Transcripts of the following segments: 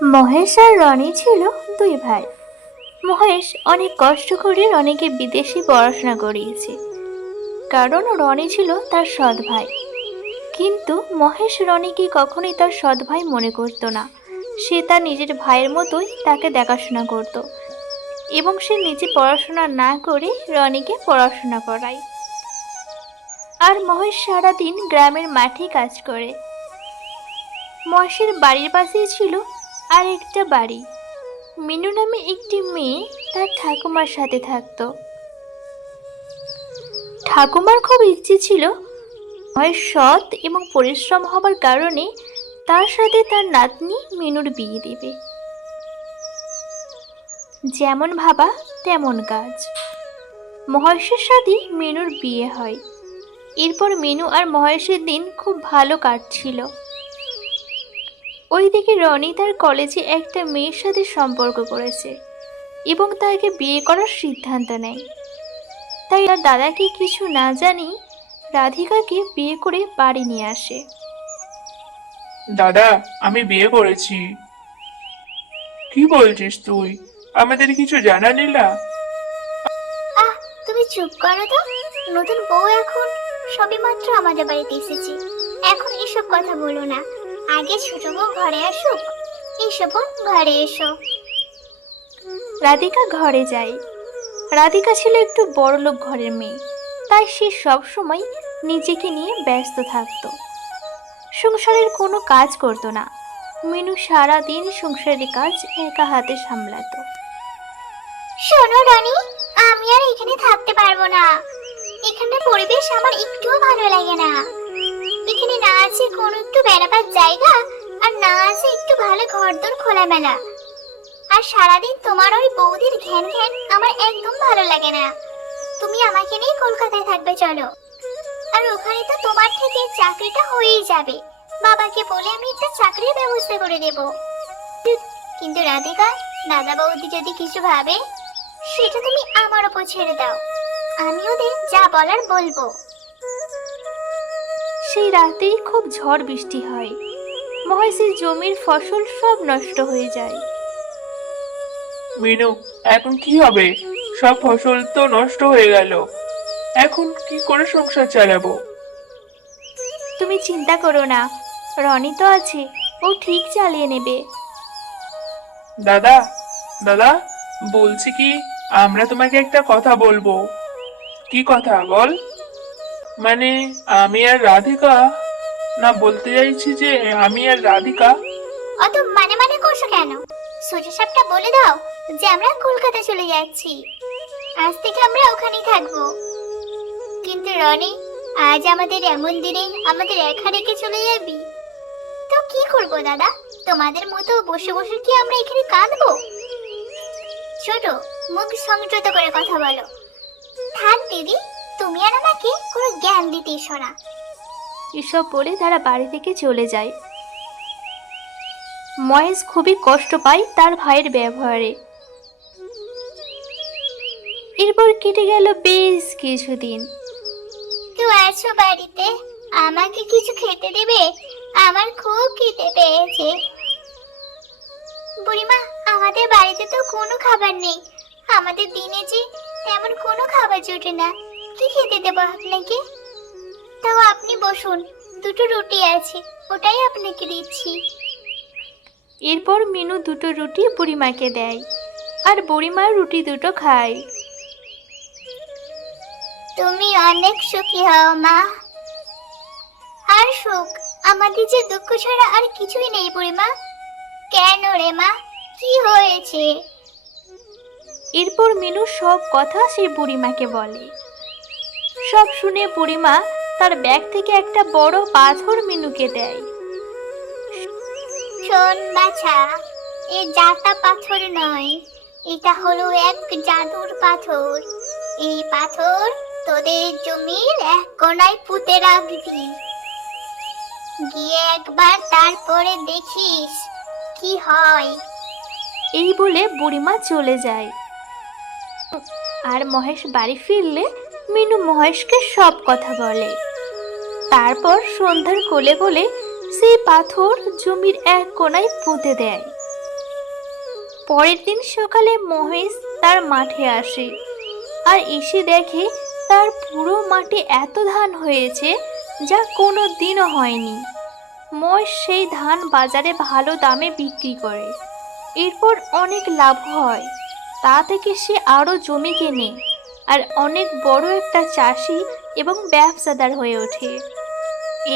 মহেশ আর রনি ছিল দুই ভাই। মহেশ অনেক কষ্ট করে রনিকে বিদেশে পড়াশোনা করিয়েছে, কারণ রনি ছিল তার সৎ ভাই। কিন্তু মহেশ রনিকে কখনোই তার সৎ ভাই মনে করতো না। সে তার নিজের ভাইয়ের মতোই তাকে দেখাশোনা করত, এবং সে নিজে পড়াশোনা না করে রনিকে পড়াশোনা করায়। আর মহেশ সারাদিন গ্রামের মাঠে কাজ করে। মহেশের বাড়ির পাশেই ছিল আর একটা বাড়ি। মিনু নামে একটি মেয়ে তার ঠাকুমার সাথে থাকতো। ঠাকুমার খুব ইচ্ছে ছিল মহেশ সৎ এবং পরিশ্রম হবার কারণে তার সাথে তার নাতনি মিনুর বিয়ে দেবে। যেমন ভাবা তেমন কাজ। মহেশের সাথে মিনুর বিয়ে হয়। এরপর মিনু আর মহেশের দিন খুব ভালো কাটছিল। ওইদিকে রনি তার কলেজে একটা মেয়ের সাথে সম্পর্ক করেছে এবং তাকে বিয়ে করার সিদ্ধান্ত নেয়। তাই তার দাদাকে কিছু না জানি রাধিকাকে বিয়ে করে বাড়ি নিয়ে আসে। দাদা, আমি বিয়ে করেছি। কি বলছিস তুই? আমাদের কিছু জানালি না? আহ, তুমি চুপ করো তো। নতুন বউ এখন সবেমাত্র আমাদের বাড়িতে এসেছে, এখন এসব কথা বলো না। আগে ছোট বউ ঘরে আসুক। এসো বোন, ঘরে এসো। রাধিকা ঘরে যায়। রাধিকা ছিল একটু বড়লোক ঘরের মেয়ে, তাই সে সব সময় নিজেকে নিয়ে ব্যস্ত থাকত। সংসারের কোনো কাজ করতো না। মিনু সারা দিন সংসারের কাজ একা হাতে সামলাতো। শোনো রানী, আমি আর এখানে থাকতে পারবো না। এখানের পরিবেশ আমার একটুও ভালো লাগে না। এখানে না আছে কোনো একটু বেড়াবার জায়গা, আর না আছে একটু ভালো ঘরদোর খোলামেলা। আর সারাদিন তোমার ওই বৌদির ঘ্যান ঘ্যান আমার একদম ভালো লাগে না। তুমি আমাকে নিয়ে কলকাতায় থাকবে চলো। আর ওখানে তো তোমার থেকে চাকরিটা হয়েই যাবে। বাবাকে বলে আমি একটা চাকরির ব্যবস্থা করে দেব। কিন্তু রাধিকা, দাদা বৌদি যদি কিছু ভাবে, সেটা তুমি আমার উপর ছেড়ে দাও। আমি ওদের যা বলার বলবো। সেই রাতেই খুব ঝড় বৃষ্টি হয়। মহেশের জমির ফসল সব নষ্ট হয়ে যায়। মিনু, এখন কি হবে? সব ফসল তো নষ্ট হয়ে গেল। এখন কি করে সংসার চালাবো? তুমি চিন্তা করো না, রনি তো আছে, ও ঠিক চালিয়ে নেবে। দাদা, দাদা, বলছি কি, আমরা তোমাকে একটা কথা বলবো। কি কথা বল? মানে, আমি আর রাধিকা, না বলতে চাইছি যে আমি আর রাধিকা। অত মানে মানে করছো কেন? সোজা সাপটা বলে দাও যে আমরা কলকাতা চলে যাচ্ছি। আজ থেকে আমরা ওখানেই থাকবো। কিন্তু রনি, আজ আমাদের এমন দিনে আমাদের একা রেখে চলে যাবি? তো কি করবো দাদা? তোমাদের মতো বসে বসে কি আমরা এখানে কাঁদবো? ছোট, মুখ সংযত করে কথা বলো। থাক দিদি, তুমি আর আমাকে কোনো জ্ঞান দিতে এসো না। এসব বলে তারা বাড়ি থেকে চলে যায়। মহেশ খুবই কষ্ট পায় তার ভাইয়ের ব্যবহারে। এরপর কেটে গেল বেশ কিছুদিন। কেউ আছো বাড়িতে? আমাকে কিছু খেতে দেবে? আমার খুব খিদে পেয়েছে। বুড়িমা, আমাদের বাড়িতে তো কোনো খাবার নেই। আমাদের দিনে যে তেমন কোনো খাবার জুটে না। কি খেতে দেবো আপনাকে? তাও আপনি বসুন, দুটো রুটি আছে, ওটাই আপনাকে দিচ্ছি। এরপর মিনু দুটো রুটি বুড়িমাকে দেয়, আর বুড়িমা রুটি দুটো খায়। তুমি অনেক সুখী হও মা। আর সুখ, আমাদের যে দুঃখ ছাড়া আর কিছুই নেই বুড়িমা। কেন রে মা, কি হয়েছে? এরপর মিনু সব কথা সেই বুড়িমাকে বলে। সব শুনে বুড়িমা তার ব্যাগ থেকে একটা বড় পাথর মিনুকে দেয়। শোন বাছা, এ জাতা পাথর নয়, এটা হলো এক জাদুর পাথর। এই পাথর তোদের জমির এক কোণায় পুঁতে রাখবি। গিয়ে একবার তারপরে দেখিস কি হয়। এই বলে বুড়িমা চলে যায়। আর মহেশ বাড়ি ফিরলে মিনু মহেশকে সব কথা বলে। তারপর সন্ধ্যার কোলে কোলে সেই পাথর জমির এক কোণায় পুঁতে দেয়। পরের দিন সকালে মহেশ তার মাঠে আসে আর এসে দেখে তার পুরো মাঠে এত ধান হয়েছে যা কোনো দিনও হয়নি। মহেশ সেই ধান বাজারে ভালো দামে বিক্রি করে, এরপর অনেক লাভ হয়। তা থেকে সে আরও জমি কেনে আর অনেক বড় একটা চাষি এবং ব্যবসাদার হয়ে ওঠে।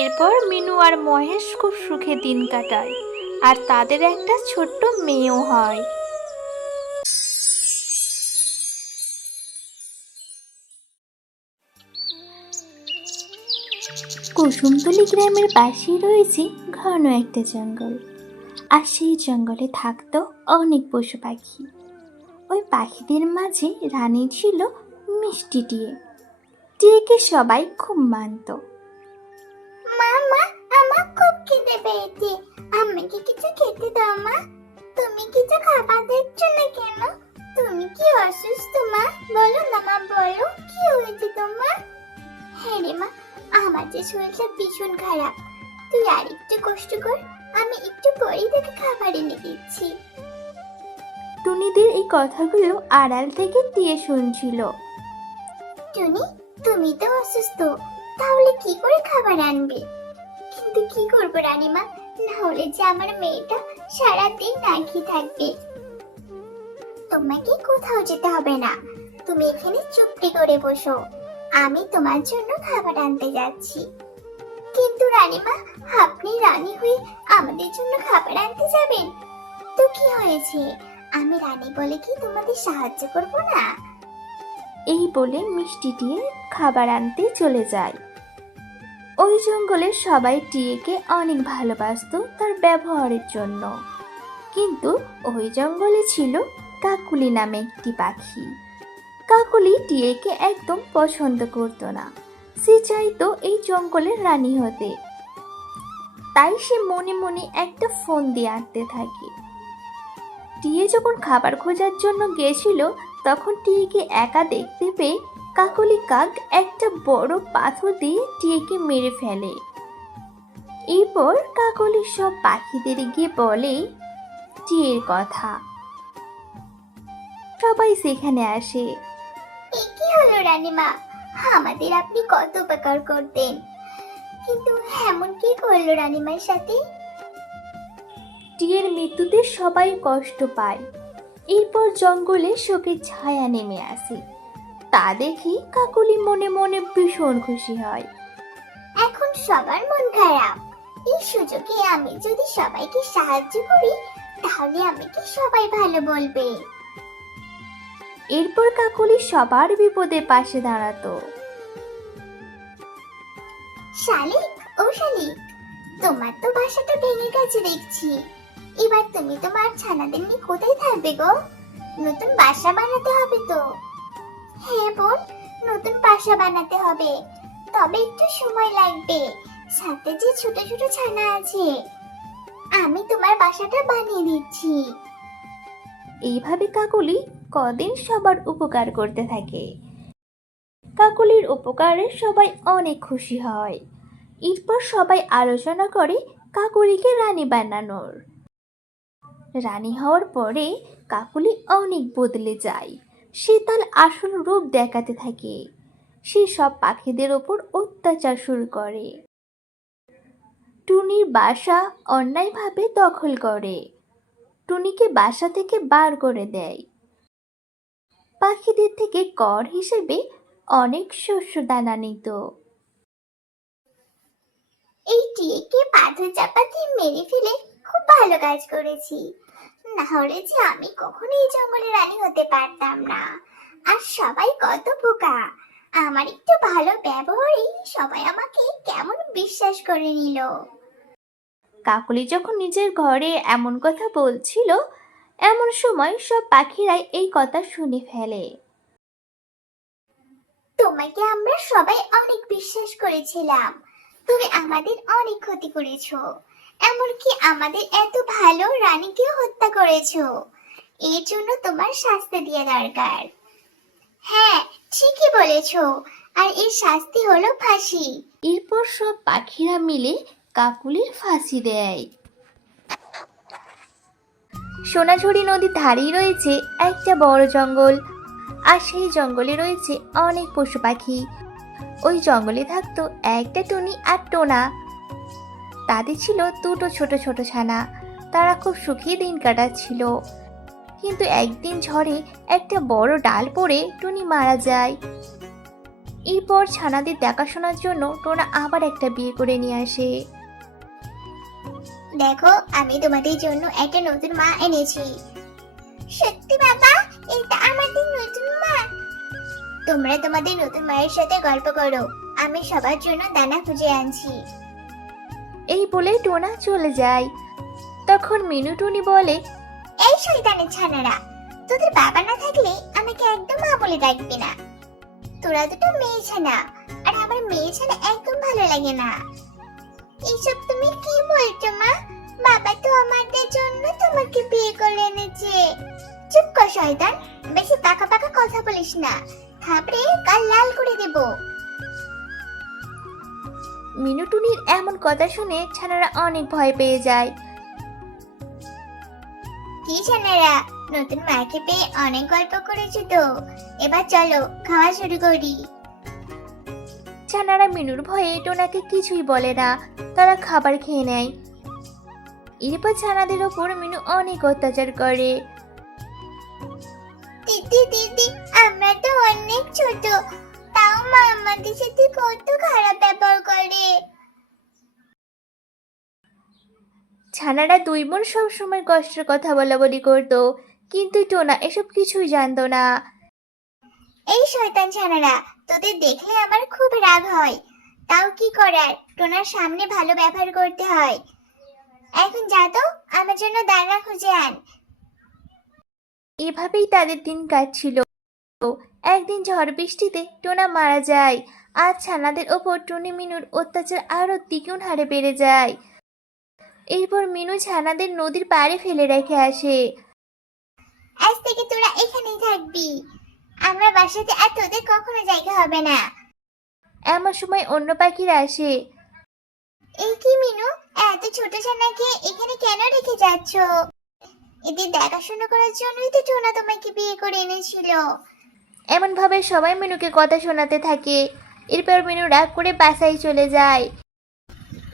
এরপর মিনু আর মহেশ খুব সুখে দিন কাটায় আর তাদের একটা ছোট্ট মেয়েও হয়। কুসুমতলি গ্রামের পাশেই রয়েছে ঘন একটা জঙ্গল, আর সেই জঙ্গলে থাকতো অনেক পশু পাখি। ওই পাখিদের মাঝে রানী ছিল মিষ্টি টিয়ে। টিয়েকে সবাই খুব মানত। মা, আমার খুব খিদে পেয়েছে, আমাকে কিছু খেতে দাও মা। তুমি কিছু খাবার দিচ্ছ না কেন? তুমি কি অসুস্থ মা? বলো না মা, বলো কি হয়েছে তোমার? হ্যাঁ রে মা, আমার যে শরীরটা ভীষণ খারাপ। তুই আর একটু কষ্ট কর, আমি একটু পরেই তোকে খাবার এনে দিচ্ছি। টুনিদের এই কথাগুলো আড়াল থেকে টিয়ে শুনছিল। টুনি, তুমি তো অসুস্থ, তাহলে কি করে খাবার আনবে? কিন্তু কি করবো রানীমা, না হলে যে আমার মেয়েটা সারাদিন না খেয়ে থাকবে। তোমাকে কোথাও যেতে হবে না, তুমি এখানে চুপটি করে বসো, আমি তোমার জন্য খাবার আনতে যাচ্ছি। কিন্তু রানীমা, আপনি রানী হয়ে আমাদের জন্য খাবার আনতে যাবেন? তো কি হয়েছে, আমি রানী বলে কি তোমাদের সাহায্য করব না? এই বলে মিষ্টি টিয়ে খাবার আনতে চলে যায়। ওই জঙ্গলের সবাই টিয়েকে অনেক ভালোবাসতো তার ব্যবহারের জন্য। কিন্তু ওই জঙ্গলে ছিল কাকুলি নামে একটি পাখি। কাকুলি টিয়েকে একদম পছন্দ করতো না। সে চাইতো এই জঙ্গলের রানী হতে। তাই সে মনে মনে একটা ফোন দিয়ে আঁটতে থাকে। টিয়ে যখন খাবার খোঁজার জন্য গিয়েছিল, তখন টিয়েকে একা দেখতে পেয়ে কাকলি কাক একটা বড় পাথর দিয়ে টিয়েকে মেরে ফেলে। এরপর কাকলি সব পাখিদের গিয়ে বলে টিয়ের কথা। সবাই সেখানে আসে। এই কি হলো রানীমা, আমাদের আপনি কত উপকার করতেন, কিন্তু এমন কি করলো রানীমার সাথে? টিয়ের মৃত্যুতে সবাই কষ্ট পায়। এরপর জঙ্গলে শোকের ছায়া নেমে আসে। তা দেখে কাকলি মনে মনে ভীষণ খুশি হয়। এখন সবার মন খারাপ, এই সুযোগে আমি যদি সবাইকে সাহায্য করি তাহলে আমাকে সবাই ভালো বলবে। এরপর কাকলি সবার বিপদে পাশে দাঁড়াতো। শালিক, ও শালিক, তোমার তো বাসাটা ভেঙে গেছে দেখছি। এবার তুমি তোমার ছানাদের নিয়ে কোথায় থাকবে গো? নতুন বাসা বানাতে হবে তো। হ্যাঁ বোন, নতুন বাসা বানাতে হবে, তবে একটু সময় লাগবে। সাথে যে ছোট ছোট ছানা আছে, আমি তোমার বাসাটা বানিয়ে দিচ্ছি। এইভাবে কাকলি কদিন সবার উপকার করতে থাকে। কাকলির উপকারে সবাই অনেক খুশি হয়। এরপর সবাই আলোচনা করে কাকলিকে রানী বানানোর। রানী হওয়ার পরে কাকলি অনেক বদলে যায়। সে তার আসল রূপ দেখাতে থাকে। সে সব পাখিদের ওপর অত্যাচার শুরু করে। টুনির বাসা অন্যায়ভাবে দখল করে। টুনিকে বাসা থেকে বার করে দেয়। পাখিদের থেকে কর হিসেবে অনেক শস্য দানা নিত। এই টিকে পাথর চাপা দিয়ে মেরে ফেলে খুব ভালো কাজ করেছি, না হলে যে আমি কখনো এই জঙ্গলে রানী হতে পারতাম না। আর সবাই কত বোকা, আমার একটু ভালো ব্যবহারেই সবাই আমাকে কেমন বিশ্বাস করে নিল। কাকলি যখন নিজের ঘরে এমন কথা বলছিল, এমন সময় সব পাখিরাই এই কথা শুনে ফেলে। তোমাকে আমরা সবাই অনেক বিশ্বাস করেছিলাম, তুমি আমাদের অনেক ক্ষতি করেছো, এমনকি আমাদের এত ভালো রানীকেও হত্যা করেছো। এর জন্য তোমার শাস্তি দেওয়া দরকার। হ্যাঁ, ঠিকই বলেছো, আর এর শাস্তি হলো ফাঁসি। এরপর সব পাখিরা মিলে কাকলির ফাঁসি দেয়। সোনাঝুরি নদীর ধারেই রয়েছে একটা বড় জঙ্গল, আর সেই জঙ্গলে রয়েছে অনেক পশু পাখি। ওই জঙ্গলে থাকতো একটা টুনি আর টোনা। তাদের ছিল দুটো ছোট ছোট ছানা। তারা খুব সুখী দিন কাটাচ্ছিল। কিন্তু একদিন ঝড়ে একটা বড় ডাল পড়ে টুনি মারা যায়। এরপর ছানাদের দেখাশোনার জন্য টোনা আবার একটা বিয়ে করে নিয়ে আসে। দেখো, আমি তোমাদের জন্য একটা নতুন মা এনেছি। সত্যি বাবা, এটা আমাদের নতুন মা? তোমরা তোমাদের নতুন মায়ের সাথে গল্প করো, আমি সবার জন্য দানা খুঁজে আনছি। এই বলে টোনা চলে যায়। তখন মিনু টুনি বলে, এই শয়তানের ছানারা, তোদের বাবা না থাকলে আমাকে একদম মা বলে ডাকবি না। তোরা দুটো মেয়ে ছানা, আর আমার মেয়ে ছানা একদম ভালো লাগে না। এইসব তুমি কি বলছো মা? বাবা তো আমাদের জন্য তোমাকে বিয়ে করে এনেছে। চুপ কর শয়তান, বেশি পাকা পাকা কথা বলিস না, থাপড়ে গাল লাল করে দেব। মিনু টুনির এমন কথা শুনে ছানারা অনেক ভয় পেয়ে যায়। কি ছানারা, নতুন মাকে পেয়ে অনেক গল্প করেছো তো, এবার চলো খাওয়া শুরু করি। ছানারা মিনুর ভয়ে টোনাকে কিছুই বলে না, তারা খাবার খেয়ে নেয়। এরপর ছানাদের ওপর মিনু অনেক অত্যাচার করে। দিদি দিদি, আমরা তো অনেক ছোট, তাও মা আমাদের সাথে কত খারাপ ব্যবহার করে। ছানারা দুই বোন সবসময় কষ্টের কথা বলা বলি করতো, কিন্তু টোনা এসব কিছুই জানতো না। এই শয়তান ছানারা, তোদের দেখলে আমার খুব রাগ হয়, তাও কি করার, টোনার সামনে ভালো ব্যবহার করতে হয়। এখন যা তো, আমার জন্য দানা খুঁজে আন। এভাবেই তাদের দিন কাটছিল। একদিন ঝড় বৃষ্টিতে টোনা মারা যায়, আর ছানাদের ওপর টুনি মিনুর অত্যাচার আরো দ্বিগুণ হারে বেড়ে যায়। এরপর মিনু ছানাদের নদীর পাড়ে ফেলে রেখে আসে। আজ থেকে তোরা এখানেই থাকবি, আমরা বাসাতে আর তোদের কখনো জায়গা হবে না। এমন সময় অন্য পাখিরা আসে। এই কি মিনু, এত ছোট ছানাকে এখানে কেন রেখে যাচ্ছ? এদের দেখাশোনা করার জন্যই তো টোনা তোমাকে বিয়ে করে এনেছিল। এমন ভাবে সবাই মিনুকে কথা শোনাতে থাকে। এরপর মিনু রাগ করে বাসায় চলে যায়।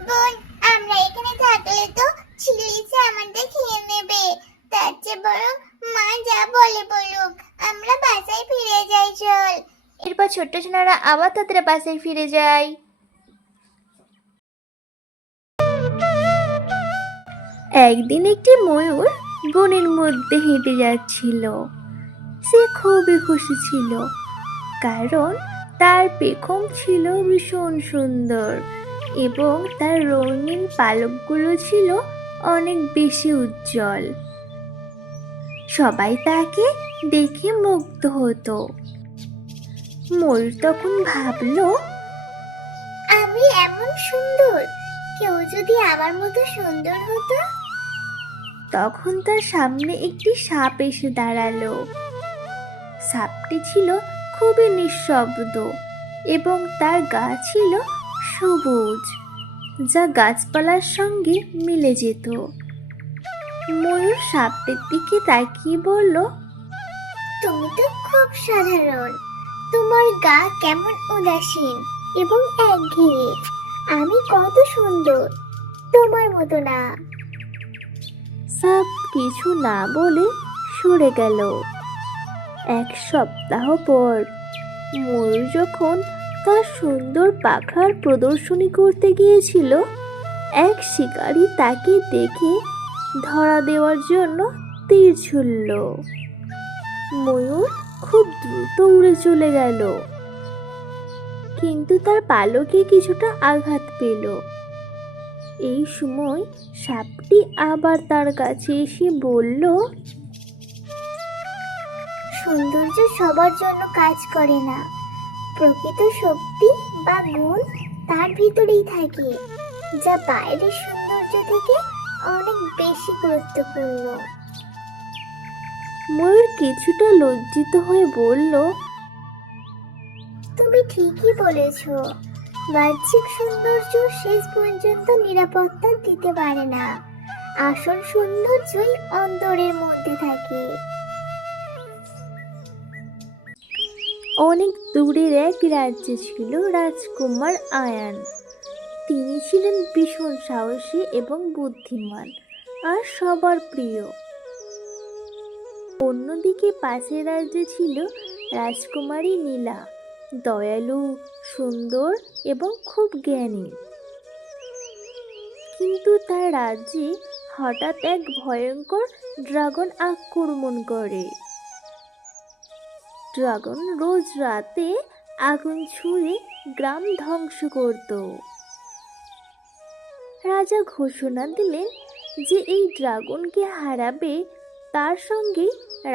বোন, আমরা এখানে থাকলে তো ছিলিসে আমাদের খেয়ে নেবে, তার চেয়ে বরং মা যা বলে বলুক, আমরা বাসায় ফিরে যাই চল। এরপর ছোট্ট সোনারা আবার তাদের বাসায় ফিরে যায়। একদিন একটি ময়ূর বনের মধ্যে হেঁটে যাচ্ছিল। সে খুবই খুশি ছিল, কারণ তার পেখম ছিল ভীষণ সুন্দর এবং তার রঙিন পালকগুলো ছিল অনেক বেশি উজ্জ্বল। সবাই তাকে দেখে মুগ্ধ হতো। ময়ূর তখন ভাবলো, আমি এমন সুন্দর, কেউ যদি আমার মতো সুন্দর হতো। তখন তার সামনে একটি সাপ এসে দাঁড়ালো। সাপটি ছিল খুবই নিঃশব্দ এবং তার গা ছিল সবুজ, যা গাছপালার সঙ্গে মিলে যেত। ময়ূর সাপটির দিকে তাকিয়ে বলল, তুমি তো খুব সাধারণ, তোমার গা কেমন উদাসীন এবং একঘেয়ে। আমি কত সুন্দর, তোমার মতো না। সাপ কিছু না বলে সরে গেল। এক সপ্তাহ পর ময়ূর যখন তার সুন্দর পাখার প্রদর্শনী করতে গিয়েছিল, এক শিকারী তাকে দেখে ধরা দেওয়ার জন্য তীর ছুড়ল। ময়ূর খুব দ্রুত উড়ে চলে গেল, কিন্তু তার পালকে কিছুটা আঘাত পেল। এই সময় সাপটি আবার তার কাছে এসে বলল, সৌন্দর্য সবার জন্য কাজ করে না, প্রকৃত শক্তি বা গুণ তার ভিতরেই থাকে, যা বাইরের সৌন্দর্য থেকে অনেক বেশি গুরুত্বপূর্ণ। ময়ূর কিছুটা লজ্জিত হয়ে বলল, তুমি ঠিকই বলেছ, বাহ্যিক সৌন্দর্য শেষ পর্যন্ত নিরাপত্তা দিতে পারে না। আসল সৌন্দর্যই অন্তরের মধ্যে থাকে। অনেক দূরের এক রাজ্যে ছিল রাজকুমার আয়ান। তিনি ছিলেন ভীষণ সাহসী এবং বুদ্ধিমান আর সবার প্রিয়। অন্যদিকে পাশের রাজ্যে ছিল রাজকুমারী নীলা, দয়ালু, সুন্দর এবং খুব জ্ঞানী। কিন্তু তার রাজ্যে হঠাৎ এক ভয়ঙ্কর ড্রাগন আক্রমণ করে। ড্রাগন রোজ রাতে আগুন ছুঁড়ে গ্রাম ধ্বংস করত। রাজা ঘোষণা দিলেন যে এই ড্রাগনকে হারাবে তার সঙ্গে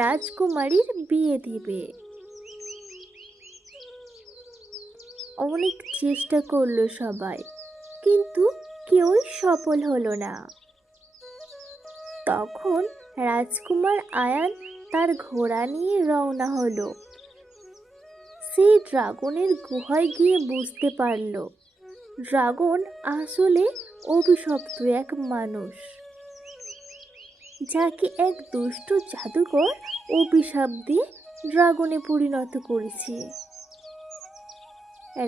রাজকুমারীর বিয়ে দিবে। অনেক চেষ্টা করলো সবাই, কিন্তু কেউই সফল হলো না। তখন রাজকুমার আয়ান তার ঘোড়া নিয়ে রওনা হলো। সে ড্রাগনের গুহায় গিয়ে বুঝতে পারল ড্রাগন আসলে অভিশপ্ত এক মানুষ, যাকে এক দুষ্ট জাদুকর অভিশাপ দিয়ে ড্রাগনে পরিণত করেছে।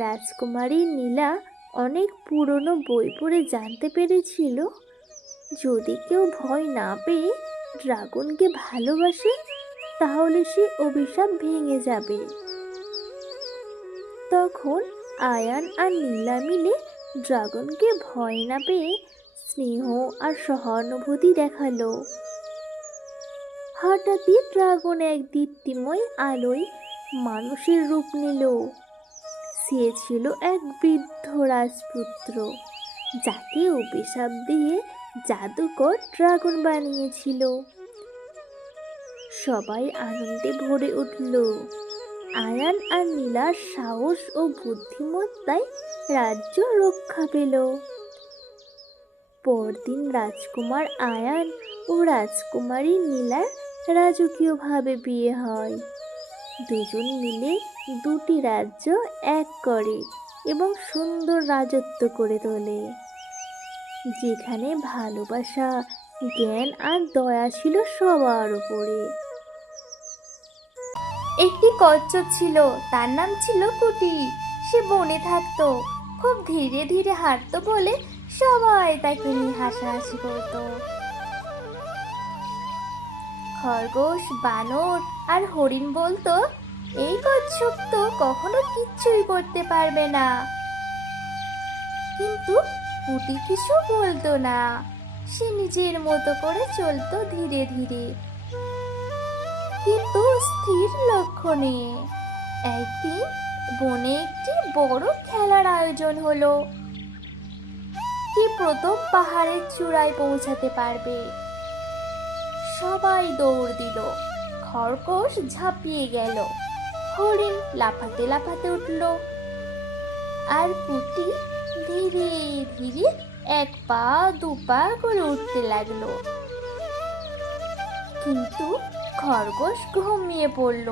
রাজকুমারী নীলা অনেক পুরনো বই পড়ে জানতে পেরেছিল যদি কেউ ভয় না পেয়ে ড্রাগনকে ভালোবাসে তাহলে সে অভিশাপ ভেঙে যাবে। তখন আয়ান আর নীলা মিলে ড্রাগনকে ভয় না পেয়ে স্নেহ আর সহানুভূতি দেখালো। হঠাৎই ড্রাগন এক দীপ্তিময় আলোয় মানুষের রূপ নিল। সে ছিল এক বৃদ্ধ রাজপুত্র, যাকে অভিশাপ দিয়ে জাদুকর ড্রাগন বানিয়েছিল। সবাই আনন্দে ভরে উঠল। আয়ান আর নীলার সাহস ও বুদ্ধিমত্তায় রাজ্য রক্ষা পেল। পরদিন রাজকুমার আয়ান ও রাজকুমারী নীলার রাজকীয়ভাবে বিয়ে হয়। দুজন মিলে দুটি রাজ্য এক করে এবং সুন্দর রাজত্ব করে তোলে, যেখানে ভালোবাসা, জ্ঞান আর দয়া ছিল সবার উপরে। একটি কচ্ছপ ছিল, তার নাম ছিল কুটি। সে বনে থাকতো, খুব ধীরে ধীরে হাঁটতো বলে সবাই তাকে নিয়ে হাসাহাসি করত। খরগোশ, বানর আর হরিণ বলতো, এই কচ্ছপ তো কখনো কিচ্ছুই করতে পারবে না। কিন্তু কুটি কিছু বলতো না, সে নিজের মতো করে চলতো ধীরে ধীরে, কিন্তু স্থির লক্ষ্য নিয়ে। একদিন বনে একটি বড় খেলার আয়োজন হলো। কে প্রথম পাহাড়ের চূড়ায় পৌঁছাতে পারবে। সবাই দৌড় দিল। খরগোশ ঝাঁপিয়ে গেল, হরিণ লাফাতে লাফাতে উঠল, আর কুটি ধীরে ধীরে এক পা দু পা করে উঠতে লাগলো। কিন্তু খরগোশ ঘুমিয়ে পড়ল,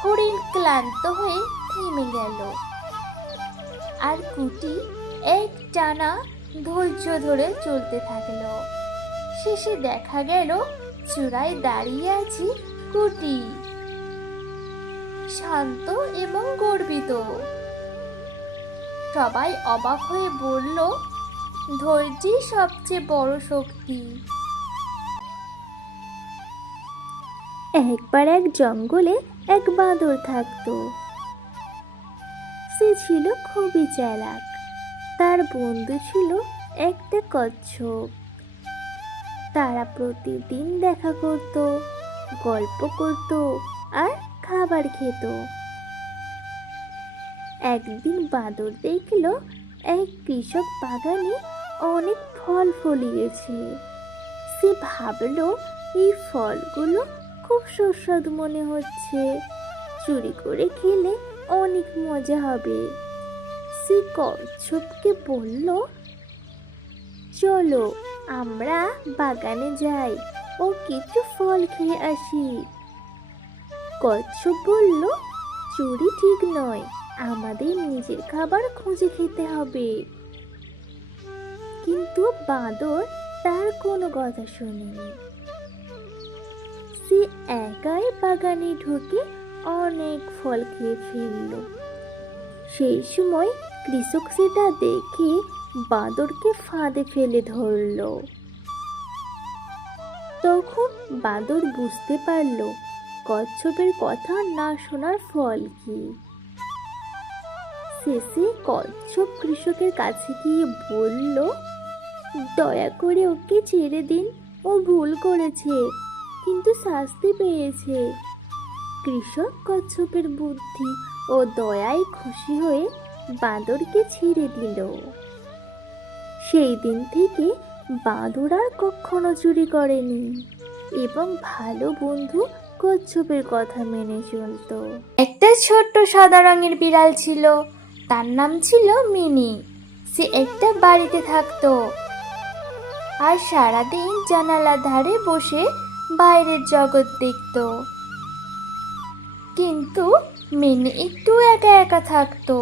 হরিণ ক্লান্ত হয়ে থেমে গেল, আর কুটি এক টানা ধৈর্য ধরে চলতে থাকলো। শেষে দেখা গেল চূড়ায় দাঁড়িয়ে আছে কুটি, শান্ত এবং গর্বিত। সবাই অবাক হয়ে বলল, ধৈর্যই সবচেয়ে বড় শক্তি। একবার এক জঙ্গলে এক বাঁদর থাকতো। সে ছিল খুবই চালাক। তার বন্ধু ছিল একটা কচ্ছপ। তারা প্রতিদিন দেখা করত, গল্প করত আর খাবার খেত। একদিন বাঁদর দেখল এক কৃষক বাগানে অনেক ফল ফলিয়েছে। সে ভাবল এই ফলগুলো খুব সুস্বাদু মনে হচ্ছে, চুরি করে খেলে অনেক মজা হবে। সে কচ্ছপকে বলল, চলো আমরা বাগানে যাই ও কিছু ফল খেয়ে আসি। কচ্ছপ বলল, চুরি ঠিক নয়, আমাদের নিজের খাবার খুঁজে খেতে হবে। কিন্তু বাঁদর তার কোনো কথা শোনেনি। সে একাই বাগানে ঢুকে অনেক ফল খেয়ে ফেলল। সেই সময় কৃষক সেটা দেখে বাঁদরকে ফাঁদে ফেলে ধরল। তখন বাঁদর বুঝতে পারল কচ্ছপের কথা না শোনার ফল কি। শেষে কচ্ছপ কৃষকের কাছে গিয়ে বলল, দয়া করে ওকে ছেড়ে দিন, ও ভুল করেছে কিন্তু শাস্তি পেয়েছে। কৃষক কচ্ছপের বুদ্ধি ও দয়ায় খুশি হয়ে বাঁদরকে ছেড়ে দিল। সেই দিন থেকে বাঁদর আর কখনো চুরি করেনি এবং ভালো বন্ধু কচ্ছপের কথা মেনে চলত। একটা ছোট্ট সাদা রঙের বিড়াল ছিল, তার নাম ছিল মিনি। সে একটা বাড়িতে থাকতো আর সারাদিন জানালার ধারে বসে বাইরের জগৎ দেখতো। কিন্তু মিনি একটু একা একা থাকতো,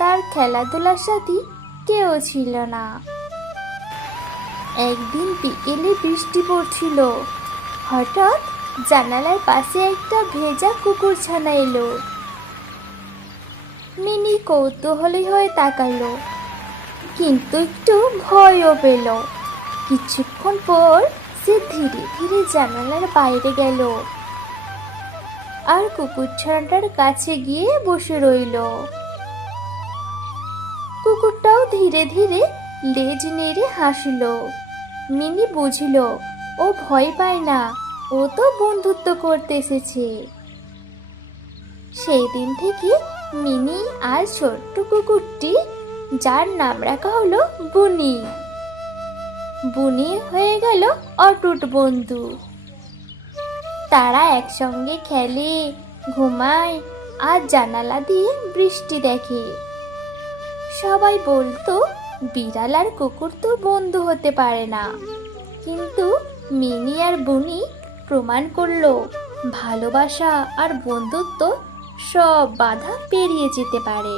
তার খেলাধুলার সাথী কেউ ছিল না। একদিন বিকেলে বৃষ্টি পড়ছিল। হঠাৎ জানালার পাশে একটা ভেজা কুকুরছানা এলো। মিনি কৌতূহলী হয়ে তাকালো, কিন্তু একটু ভয়ও পেল। কিছুক্ষণ পর সে ধীরে ধীরে জানালার বাইরে গেল আর কুকুরছানাটার কাছে গিয়ে বসে রইল। কুকুরটাও ধীরে ধীরে লেজ নেড়ে হাসল। মিনি বুঝল ও ভয় পায় না, ও তো বন্ধুত্ব করতে এসেছে। সেই দিন থেকে মিনি আর ছোট্ট কুকুরটি, যার নাম রাখা হলো বুনি, বুনি হয়ে গেল অটুট বন্ধু। তারা একসঙ্গে খেলে, ঘুমায় আর জানালা দিয়ে বৃষ্টি দেখে। সবাই বলতো বিড়াল আর কুকুর তো বন্ধু হতে পারে না, কিন্তু মিনি আর বুনি প্রমাণ করলো ভালোবাসা আর বন্ধুত্ব সব বাধা পেরিয়ে যেতে পারে।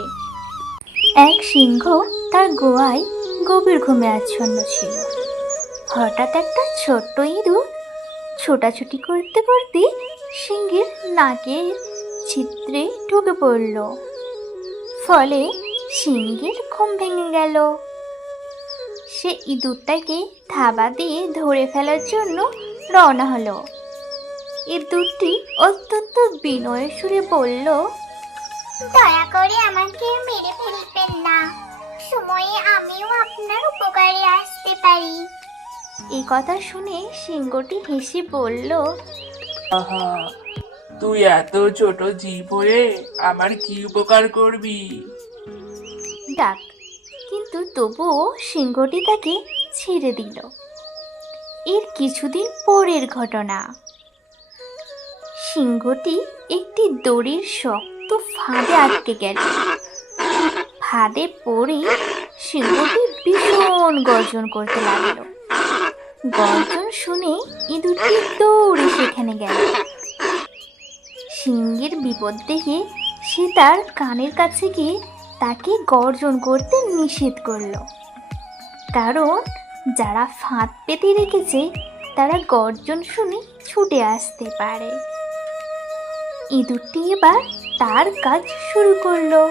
এক সিংহ তার গোয়ায় গভীর ঘুমে আচ্ছন্ন ছিল। হঠাৎ একটা ছোট্ট ইঁদুর ছোটাছুটি করতে করতে সিংহের নাকের ছিদ্রে ঢুকে পড়ল। ফলে সিংহের ঘুম ভেঙে গেল। সে ইঁদুরটাকে থাবা দিয়ে ধরে ফেলার জন্য রওনা হলো। ইঁদুরটি অত্যন্ত বিনয়ের সুরে বলল, দয়া করে আমাকে মেরে ফেলবেন না, সময়ে আমিও আপনার উপকারে আসতে পারি। এই কথা শুনে সিংহটি হেসে বলল, আহা, তুই এত ছোট জীব হয়ে আমার কি উপকার করবি? ডাক। কিন্তু তবুও সিংহটি তাকে ছেড়ে দিল। এর কিছুদিন পরের ঘটনা। সিংহটি একটি দড়ির শক্ত ফাঁদে আটকে গেল। ফাঁদে পড়ে সিংহটি ভীষণ গর্জন করতে লাগলো। গর্জন শুনে ইঁদুরটি দৌড়ে সেখানে গেল। সিংহের বিপদ দেখে সে তার কানের কাছে গিয়ে তাকে গর্জন করতে নিষেধ করলো, কারণ যারা ফাঁদ পেতে রেখেছে তারা গর্জন শুনে ছুটে আসতে পারে। ইঁদুরটি এবার তার কাজ শুরু করলো।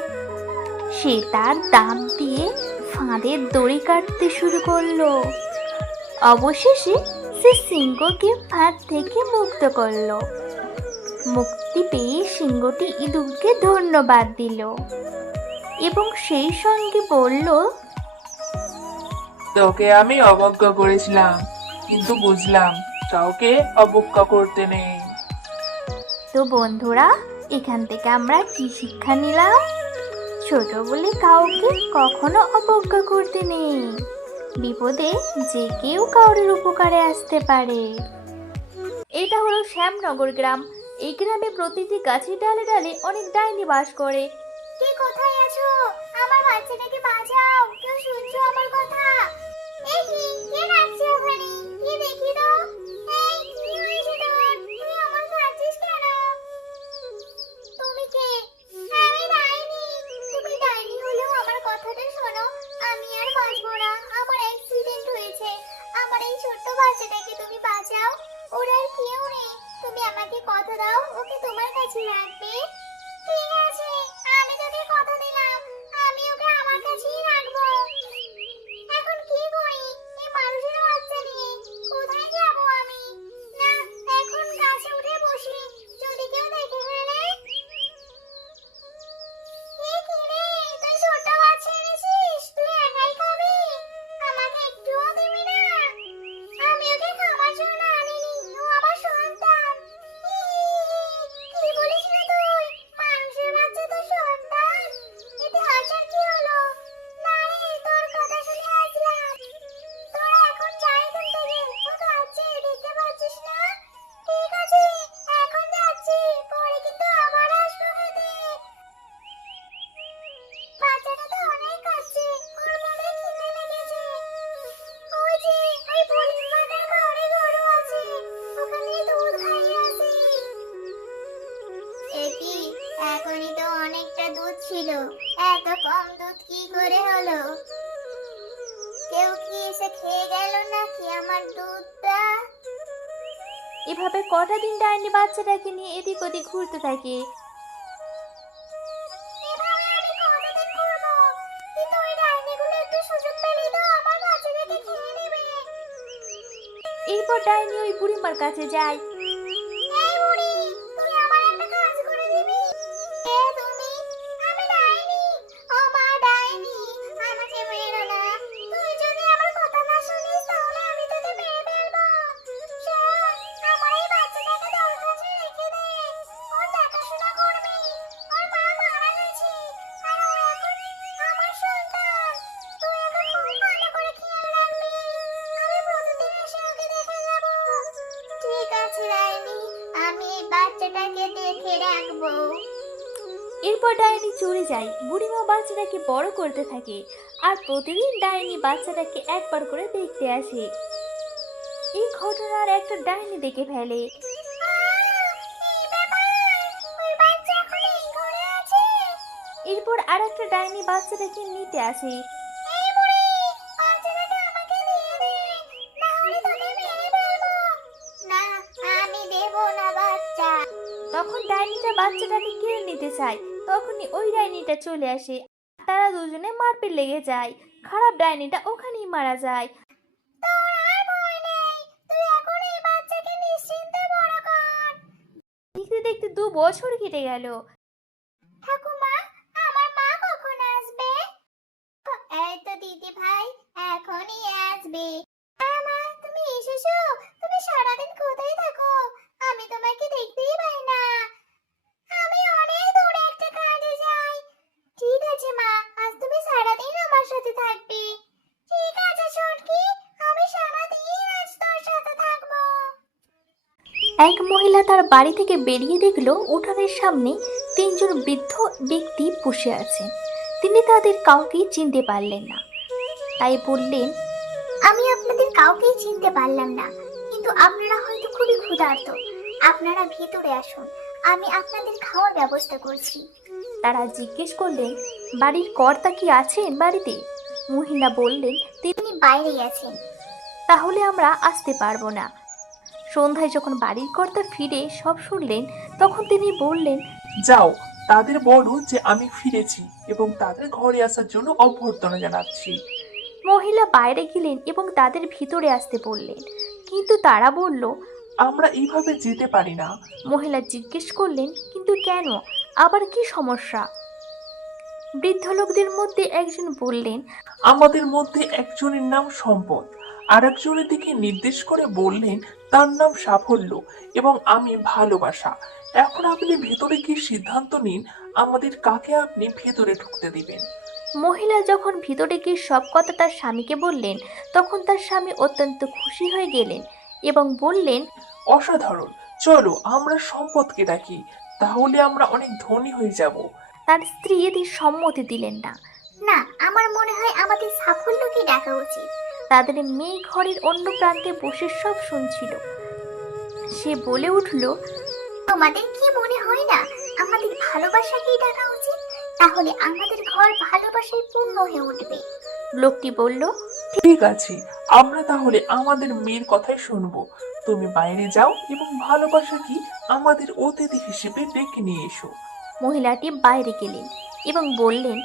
সে তার দাঁত দিয়ে ফাঁদের দড়ি কাটতে শুরু করলো। অবশেষে সে সিংহকে ফাঁদ থেকে মুক্ত করলো। মুক্তি পেয়ে সিংহটি ইঁদুরকে ধন্যবাদ দিল এবং সেই সঙ্গে বলল, তোকে আমি অবজ্ঞা করেছিলাম, কিন্তু বুঝলাম কাউকে অবজ্ঞা করতে নেই। তো বন্ধুরা, এখান থেকে আমরা কি শিক্ষা নিলাম? ছোট বলে কাউকে কখনো অবজ্ঞা করতে নেই। বিপদে যে কেউ কাউরের উপকারে আসতে পারে। এটা হলো শ্যামনগর গ্রাম। এই গ্রামে প্রতিটি গাছের ডালে ডালে অনেক ডাইনি বাস করে। কে কোথায় আছো? আমার বাচ্চাটাকে বাঁচাও, কেউ শুনছো আমার কথা? এই কি, কে ডাকছে ওখানে? কে দেখি তো। এই, কি হয়েছে তোর? তুই আমার কাঁদছিস কেন? তুমি কে? আমি ডাইনি। তুমি ডাইনি হলেও আমার কথাটা শোনো। শোনো, আমি আর বাঁচবো না, আমার অ্যাক্সিডেন্ট হয়েছে, আমার এই ছোট্ট বাচ্চাটাকে তুমি বাঁচাও। ওর আর কেউ নেই, তুমি আমাকে কথা দাও ওকে তোমার কাছে রাখবে। ঠিক আছে, আমি তোকে কথা দিলাম, আমি ওকে আমার কাছেই রাখবো। এখন কি করি এই মানুষের বাচ্চা নিয়ে? কোথায় যাব আমি? না, এখন গাছে উঠে বসি, যদি কেউ দেখে ফেলে। এ কি রে, তুই ছোট্ট বাচ্চা এনেছিস? তুই একাই খাবি? আমাকে একটুও দিবি না? আমি ওকে খাওয়ার জন্য আনিনি, ও আমার সন্তান। কি বলিস রে তুই? মানুষের বাচ্চা তোর সন্তান? এতে হাসার কি হলো? না রে, তোর কথা শুনে হাসলাম। তোরা এখন যা এখান থেকে, ও কাঁদছে, দেখতে পাচ্ছিস না? ঠিক আছে, এখন যাচ্ছি, পরে কিন্তু আবার আসবো খেতে। বাচ্চাটা তো অনেক কাঁদছে, ওর মনে খিদে লেগেছে। ওই যে ওই বুড়ির মাথার ঘরে গরু আছে, ওখানে দুধ খাইয়ে আসি। একি, এখনই তো অনেকটা দুধ ছিল, এত কম দুধ কি করে হলো? কেউ কি এসে খেয়ে গেল নাকি আমার দুধটা? এভাবে কটা দিন ডাইনি বাচ্চাটাকে নিয়ে এদিক ওদিক ঘুরতে থাকে। এভাবে আমি কতদিন ঘুরবো? কিন্তু ওই ডাইনিগুলো একটু সুযোগ পেলেই তো আমার বাচ্চাটাকে খেয়ে নেবে। এরপর ডাইনি ওই বুড়িমার কাছে যায়। এই বুড়ি, তুই আমার একটা কাজ করে দিবি? কে তুমি? আমি ডাইনি। ও মা ডাইনি, আমাকে মেরো না। তুই যদি আমার কথা না শুনিস তাহলে আমি তোকে মেরে ফেলবো। শোন, আমার এই বাচ্চাটাকে তোর কাছে রেখে দে, ওর দেখাশোনা করবি। ওর মা মারা গেছে, আর ও এখন আমার সন্তান। তুই ওকে খুব ভালো করে খেয়াল রাখবি, আমি প্রতিদিন এসে ওকে দেখে যাব। ঠিক আছে ডাইনি, আমি এই বাচ্চাটাকে দেখে রাখবো। এরপর ডাইনি চলে যায়। বুড়িমা বাচ্চাটাকে বড় করতে থাকে আর প্রতিদিন ডাইনি বাচ্চাটাকে একবার করে দেখতে আসে। এই ঘটনার একটা ডাইনি দেখে ফেলে। এই ব্যাপার, ওই বাচ্চা এখন এই ঘরে আছে। এরপর আর একটা ডাইনি বাচ্চাটাকে নিতে আসে। এই বুড়ি, বাচ্চাটাকে আমাকে দিয়ে দে, না হলে তোকে মেরে ফেলবো। না, আমি দেব না বাচ্চা। তখন ডাইনিটা বাচ্চাটাকে কেড়ে নিতে চায়, তখনই ওই ডাইনিটা চলে আসে। তারা দুজনে মারপিট লেগে যায়। খারাপ ডাইনিটা ওখানেই মারা যায়। তোর আর ভয় নেই, তুই এখন এই বাচ্চাকে নিশ্চিন্তে বড় কর। দেখতে দেখতে 2 বছর কেটে গেল। ঠাকুমা, আমার মা কখন আসবে? এই তো দিদি ভাই, এখনই আসবে। মা, তুমি এসেছো? তুমি সারাদিন কোথায় থাকো? আমি তোমাকে দেখতেই পাই না। আমি অনেক দূরে একটা কাজে যাই। ঠিক আছে মা, আজ তুমি সারাদিন আমার সাথে থাকবে। ঠিক আছে ছোটকি, আমি সারাদিন আজ তোর সাথে থাকবো। এক মহিলা তার বাড়ি থেকে বেরিয়ে দেখলো উঠানের সামনে 3 জন বৃদ্ধ ব্যক্তি বসে আছেন। তিনি তাদের কাউকেই চিনতে পারলেন না, তাই বললেন, আমি আপনাদের কাউকেই চিনতে পারলাম না, কিন্তু আপনারা হয়তো খুবই ক্ষুধার্ত। আপনারা ভিতরে আসুন, আমি আপনাদের খাওয়ার ব্যবস্থা করছি। তারা জিজ্ঞেস করলেন, বাড়ির কর্তা কি আছেন বাড়িতে? মহিলা বললেন, তিনি বাইরে গেছেন। তাহলে আমরা আসতে পারবো না। সন্ধ্যায় যখন বাড়ির কর্তা ফিরে সব শুনলেন, তখন তিনি বললেন, যাও, তাদের বলো যে আমি ফিরেছি এবং তাদের ঘরে আসার জন্য অভ্যর্থনা জানাচ্ছি। মহিলা বাইরে গেলেন এবং তাদের ভিতরে আসতে বললেন, কিন্তু তারা বলল, আমরা এইভাবে যেতে পারি না। মহিলা জিজ্ঞেস করলেন, কিন্তু কেন? আবার কি সমস্যা? বৃদ্ধ লোকদের মধ্যে একজন বললেন, আমাদের মধ্যে একজনের নাম সম্পদ, আর একজনের দিকে নির্দেশ করে বললেন তার নাম সাফল্য এবং আমি ভালোবাসা। এখন আপনি ভেতরে গিয়ে সিদ্ধান্ত নিন আমাদের কাকে আপনি ভেতরে ঢুকতে দিবেন। মহিলা যখন ভিতরে গিয়ে সব কথা তার স্বামীকে বললেন, তখন তার স্বামী অত্যন্ত খুশি হয়ে গেলেন এবং বললেন, অসাধারণ, চলো আমরা সম্পদকে ডাকি, তাহলে আমরা অনেক ধনী হয়ে যাব। তার স্ত্রী এদের সম্মতি দিলেন না। না, আমার মনে হয় আমাদের সাফল্যকে ডাকা উচিত। তাদের মেয়ে ঘরের অন্য প্রান্তে বসে সব শুনছিল। সে বলে উঠল, তোমাদের কি মনে হয় না আমাদের ভালোবাসাকেই ডাকা উচিত? তাহলে আমাদের ঘর ভালোবাসায় পূর্ণ হয়ে উঠবে। লোকটি বলল, ঠিক আছে, আমরা তাহলে আমাদের মেয়ের কথাই শুনবো। তুমি বাইরে যাও এবং ভালোবাসাকে আমাদের অতিথি হিসেবে ডেকে নিয়ে এসো। মহিলাটি বাইরে গেলেন এবং বললেন,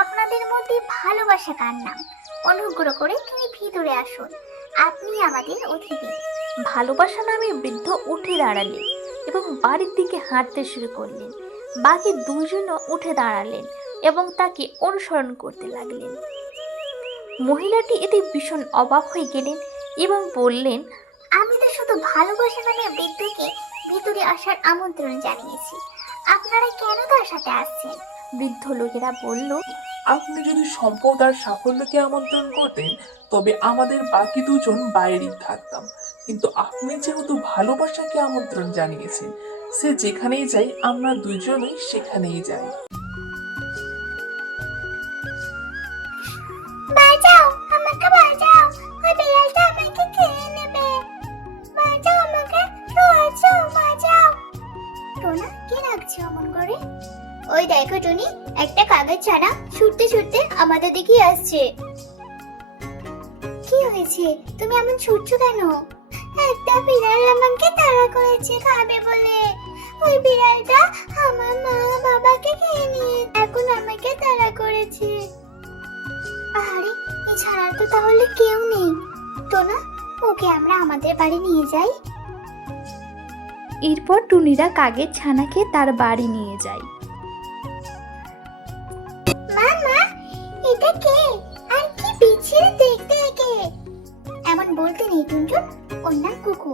আপনাদের মধ্যে ভালোবাসা কার নাম? অনুগ্রহ করে তিনি ভিতরে আসুন, আপনি আমাদের অতিথি। ভালোবাসা নামে বৃদ্ধ উঠে দাঁড়ালেন এবং বাড়ির দিকে হাঁটতে শুরু করলেন। বাকি দুইজনও উঠে দাঁড়ালেন এবং তাকে অনুসরণ করতে লাগলেন। মহিলাটি এতে ভীষণ অবাক হয়ে গেলেন এবং বললেন, আমি তো শুধু ভালোবাসা নামে বৃদ্ধকে ভিতরে আসার আমন্ত্রণ জানিয়েছি, আপনারা কেন তার সাথে আসছেন? বৃদ্ধ লোকেরা বলল, আপনি যদি সম্পদ আর সাফল্যকে আমন্ত্রণ করতেন তবে আমাদের বাকি দুজন বাইরেই থাকতাম, কিন্তু আপনি যেহেতু ভালোবাসাকে আমন্ত্রণ জানিয়েছেন, সে যেখানেই যাই আমরা দুজনেই সেখানেই যাই। বাঁচাও, আমাকে বাঁচাও, ওই বিড়ালটা আমাকে খেয়ে নেবে। বাঁচাও আমাকে, কেউ আছো? বাঁচাও। টোনা, কি লাগছে অমন করে? ওই দেখো টুনি, একটা কাগজ ছানা ছুটতে ছুটতে আমাদের দিকে আসছে। কি হয়েছে? তুমি এমন ছুটছো কেন? একটা বিড়াল আমাকে তাড়া করেছে খাবে বলে। ওই বিড়ালটা আমার মা বাবাকে খেয়ে নিয়ে এখন আমাকে তাড়া করেছে। আরে, এই ছাড়ার তো তাহলে কেউ নেই। টোনা, ওকে আমরা আমাদের বাড়ি নিয়ে যাই। এরপর টুনিরা কাকের ছানাকে তার বাড়ি নিয়ে যায়। মা, মা, এটা কে? আর কি বিচ্ছিরি দেখতে একে। এমন বলতে নেই টুনটুন, ওর নাম কুকু।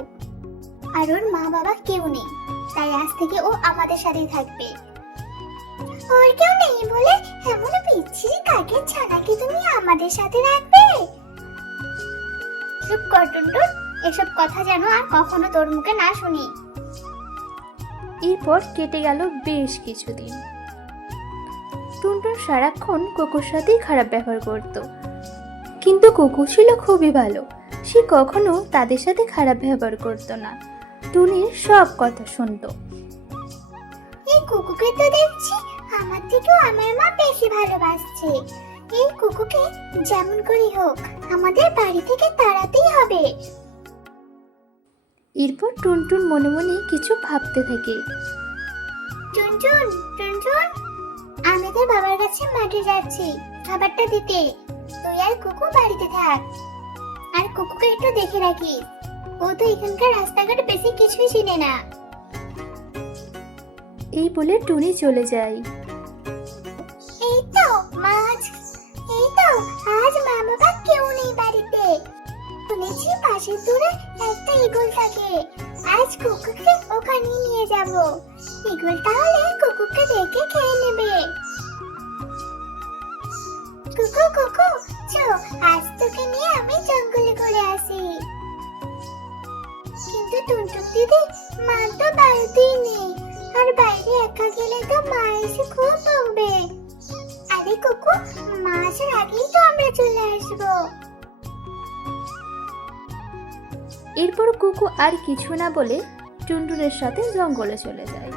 আর ওর মা বাবা কেউ নেই, তাই আজ থেকে ও আমাদের সাথেই থাকবে। ওর কেউ নেই বলে এমন বিচ্ছিরি কাকের ছানাকে তুমি আমাদের সাথে রাখবে? চুপ কর টুনটুন, এসব কথা যেন আর কখনো তোর মুখে না শুনি। এরপর কেটে গেল বেশ কিছুদিন। টুনটুন সারাক্ষণ কুকুর সাথেই খারাপ ব্যবহার করত, কিন্তু কুকু ছিল খুবই ভালো। সে কখনো তাদের সাথে খারাপ ব্যবহার করত না, টুনির সব কথা শুনতো। এই কুকুকে তো দেখছি আমার থেকেও আমার মা বেশি ভালোবাসছে। এই কুকুকে যেমন করি হোক আমাদের বাড়ি থেকে তাড়াতেই হবে। এরপর টুনটুন মনে মনে কিছু ভাবতে থাকে। টুনটুন, টুনটুন, আমি তোর বাবার কাছে মাঠে যাচ্ছি খাবারটা দিতে। তুই আর কুকু বাড়িতে থাক, আর কুকুকে একটু দেখে রাখিস। ও তো এখানকার রাস্তাঘাট বেশি কিছুই চিনে না। এই বলে টুনি চলে যায়। এই তো আজ মা বাবা কেউ নেই বাড়িতে। শুনেছি পাশের দূরে একটা ঈগল থাকে। আজ কুকুকে ওখানে নিয়ে যাব। ঈগল তাহলে কুকুকে দেখে খেয়ে নেবে। কুকু, কুকু, চো, আজ তোকে নিয়ে আমি জঙ্গলে ঘুরে আসি। কিন্তু টুনটুন দিদি, মা তো বাড়িতেই নেই, আর বাইরে একা গেলে তো মা এসে খুব বকবে। আরে কুকু, মা আসার আগেই তো আমরা চলে আসবো। এরপর কুকু আর কিছু না বলে টুনটুনের সাথে জঙ্গলে চলে যায়।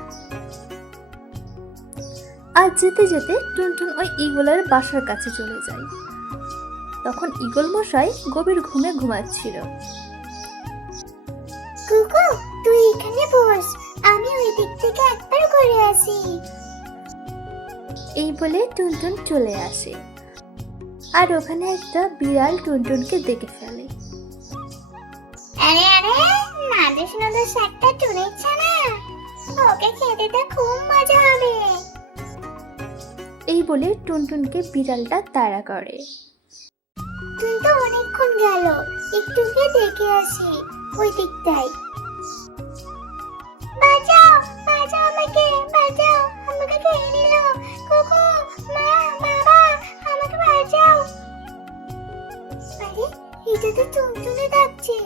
আর যেতে যেতে টুনটুন ওই ঈগলের বাসার কাছে চলে যায়। তখন ঈগল মশাই গভীর ঘুমে ঘুমাচ্ছিল। কুকু, তুই এখানে বস, আমি ওই দিক থেকে একবার ঘুরে আসি। এই বলে টুনটুন চলে আসে, আর ওখানে একটা বিড়াল টুনটুনকে দেখে ফেলে। আরে আরে, নাদুস নাদুস একটা টুনির ছানা, ওকে খেতে তো খুব মজা হবে। এই বলে টুনটুনকে বিড়ালটা তাড়া করে। তুই তো অনেকক্ষণ গেল, একটু গিয়ে দেখে আসি ওই দিকটাই। বাঁচাও, বাঁচাও আমাকে, বাঁচাও, আমাকে খেয়ে নিল। কুকু, মা, বাবা, আমাকে বাঁচাও। আরে, এটা তো টুনটুনি ডাকছে,